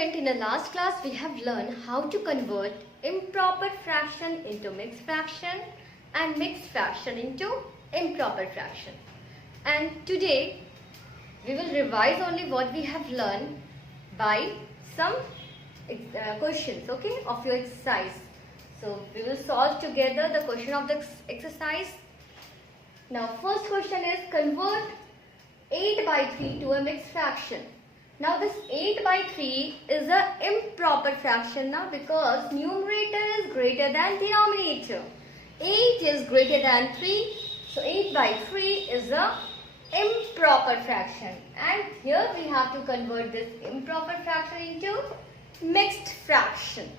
student, in the last class we have learned how to convert improper fraction into mixed fraction and mixed fraction into improper fraction. And today we will revise only what we have learned by some questions, okay, of your exercise. So we will solve together the question of the exercise. Now first question is convert 8 by 3 to a mixed fraction. Now this 8 by 3 is an improper fraction now because numerator is greater than denominator. 8 is greater than 3. So 8 by 3 is a improper fraction. And here we have to convert this improper fraction into mixed fraction.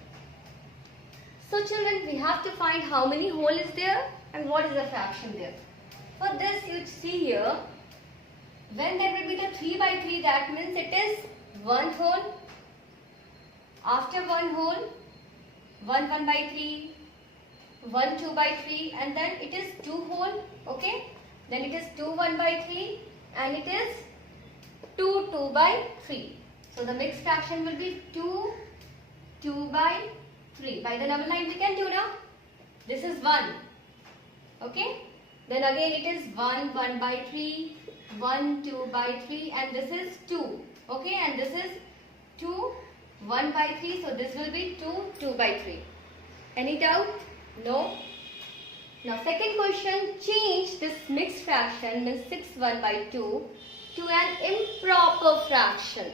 So children, we have to find how many whole is there and what is the fraction there. For this you see here, when there will be the 3 by 3, that means it is 1 whole. After 1 whole, 1 by 3, 1 2 by 3, and then it is 2 whole, okay? Then it is 2 1 by 3 and it is 2 2 by 3. So the mixed fraction will be 2 2 by 3. By the number line we can do now. This is 1, okay? Then again it is 1 1 by 3, 1 2 by 3, and this is 2, okay, and this is 2 1 by 3, so this will be 2 2 by 3. Any doubt? No. Now second question, change this mixed fraction, means 6 1 by 2, to an improper fraction.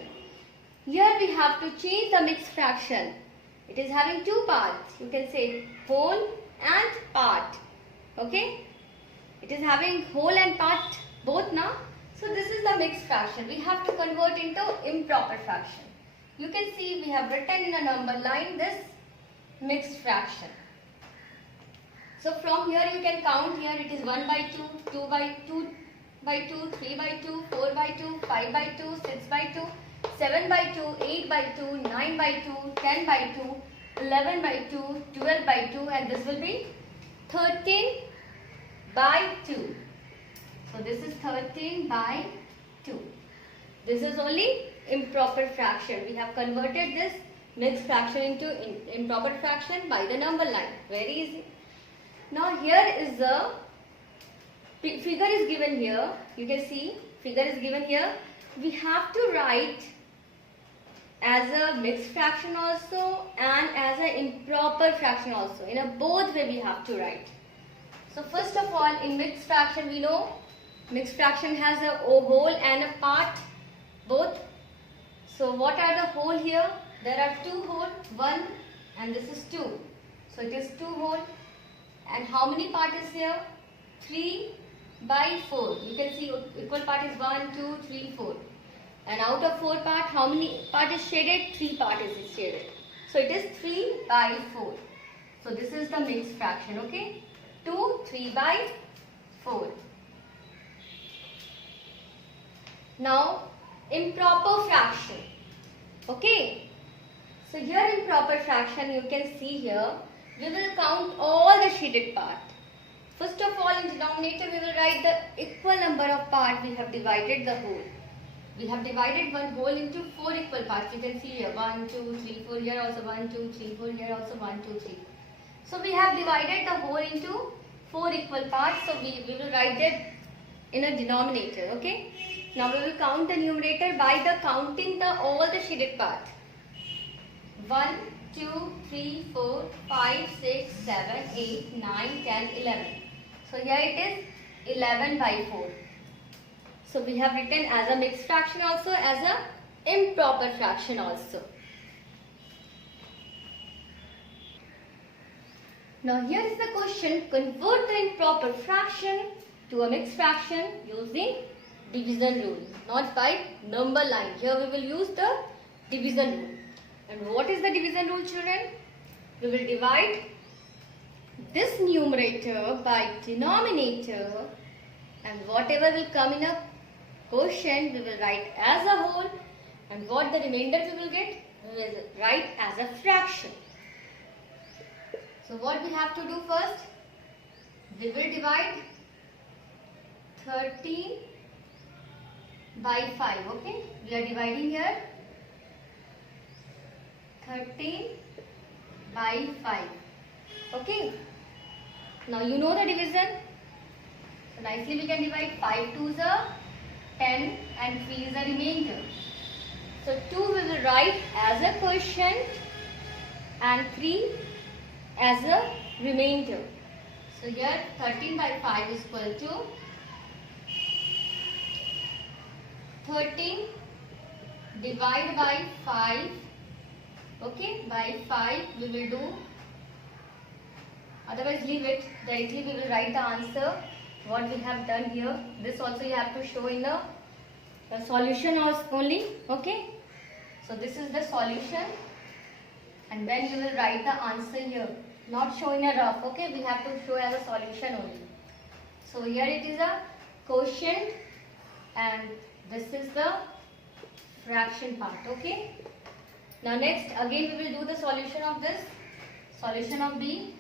Here we have to change the mixed fraction. It is having two parts, you can say whole and part, okay. It is having whole and part both now. So this is the mixed fraction. We have to convert into improper fraction. You can see we have written in a number line this mixed fraction. So from here you can count. Here it is 1 by 2, 2 by 2 by 2, 3 by 2, 4 by 2, 5 by 2, 6 by 2, 7 by 2, 8 by 2, 9 by 2, 10 by 2, 11 by 2, 12 by 2, and this will be 13 by 2. So this is 13 by 2. This is only improper fraction. We have converted this mixed fraction into improper fraction by the number line. Very easy. Now here is the figure is given here. You can see figure is given here. We have to write as a mixed fraction also and as an improper fraction also. In a both way we have to write. So first of all, in mixed fraction we know mixed fraction has a whole and a part both. So what are the whole here? There are two whole, 1 and this is 2. So it is 2 whole. And how many part is here? 3 by 4. You can see equal part is 1, 2, 3, 4. And out of 4 part, how many part is shaded? 3 part is shaded. So it is 3 by 4. So this is the mixed fraction, okay? 2, 3 by 4. Now, improper fraction. Okay. So here improper fraction, you can see here, we will count all the shaded part. First of all, in denominator, we will write the equal number of parts we have divided the whole. We have divided one whole into 4 equal parts. You can see here 1, 2, 3, 4. Here also 1, 2, 3, 4. Here also 1, 2, 3. So we have divided the whole into 4 equal parts. So we will write that in a denominator. Okay. Now we will count the numerator by the counting all the shaded part. 1, 2, 3, 4, 5, 6, 7, 8, 9, 10, 11. So here it is 11 by 4. So we have written as a mixed fraction also, as a improper fraction also. Now here is the question, convert the improper fraction to a mixed fraction using division rule, not by number line. Here we will use the division rule. And what is the division rule, children? We will divide this numerator by denominator, and whatever will come in a quotient we will write as a whole, and what the remainder we will get, we will write as a fraction. So what we have to do first? We will divide 13 by 5, okay? We are dividing here 13 by 5. Okay. Now you know the division. So nicely we can divide 5 2s are 10 and 3 is the remainder. So 2 we will write as a quotient and 3 as a remainder. So here 13 by 5 is equal to 13 divided by 5. Okay, by 5 we will do, otherwise leave it, directly we will write the answer what we have done here. This also you have to show in the solution only. Okay, so this is the solution and then you will write the answer here, not show in a rough. Okay, we have to show as a solution only. So here it is a quotient and this is the fraction part. Okay, now next again we will do the solution of this, solution of B,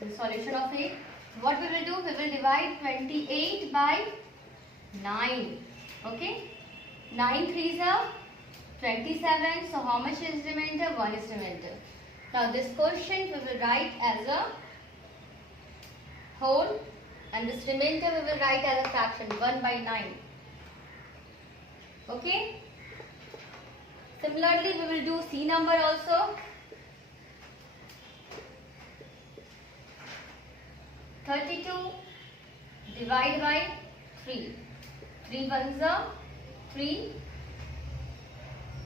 the solution of A. What we will do, we will divide 28 by 9. Okay, 9 3s are 27, so how much is remainder? 1 is remainder. Now this quotient we will write as a whole and this remainder we will write as a fraction, 1 by 9. Okay. Similarly we will do C number also. 32 divided by 3. 3 ones are 3.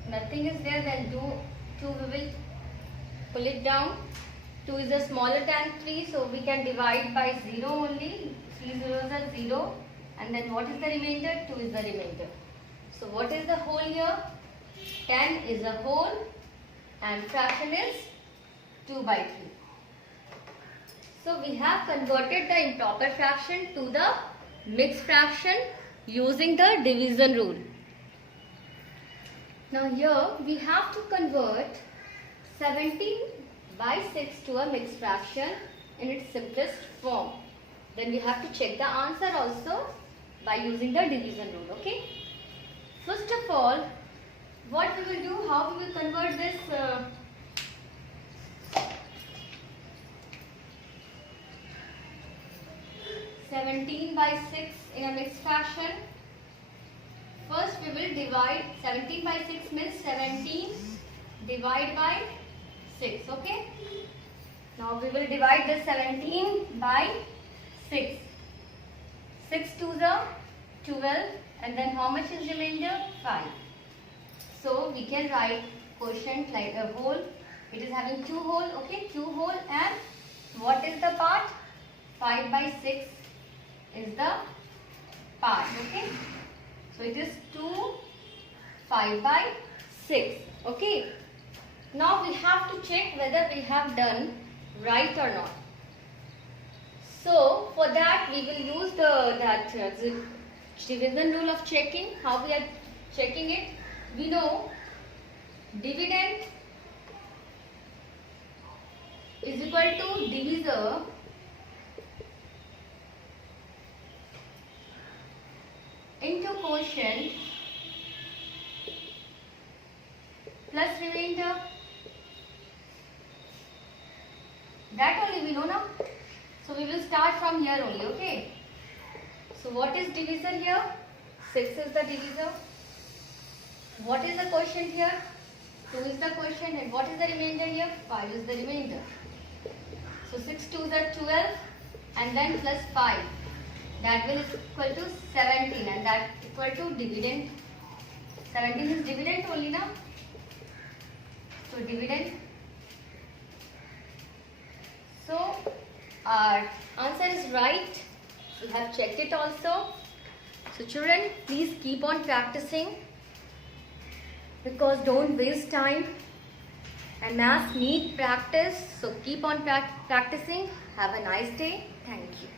Nothing is there, then 2 we will pull it down. 2 is a smaller than 3, so we can divide by 0 only. 3 zeros are 0. And then what is the remainder? 2 is the remainder. So what is the whole here? 10 is a whole and fraction is 2 by 3. So we have converted the improper fraction to the mixed fraction using the division rule. Now here we have to convert 17 by 6 to a mixed fraction in its simplest form. Then we have to check the answer also by using the division rule. Okay. First of all, what we will do, how we will convert this 17 by 6 in a mixed fraction. First we will divide 17 by 6 means 17 divided by 6. Okay. Now we will divide this 17 by 6. 6 2s are 12 and then how much is remainder? 5. So we can write quotient like a whole. It is having 2 whole. Okay, 2 whole and what is the part? 5 by 6 is the part. Okay. So it is 2 5 by 6. Okay. Now we have to check whether we have done right or not. So for that we will use the division rule of checking. How we are checking it? We know dividend is equal to divisor into quotient plus remainder. That only we know now. So we will start from here only. Okay. So what is divisor here? 6 is the divisor. What is the quotient here? 2 is the quotient and what is the remainder here? 5 is the remainder. So 6 2s are 12 and then plus 5. That will is equal to 17 and that equal to dividend. 17 is dividend only now. So dividend. So our answer is right. We have checked it also. So children, please keep on practicing because don't waste time and maths need practice. So keep on practicing. Have a nice day. Thank you.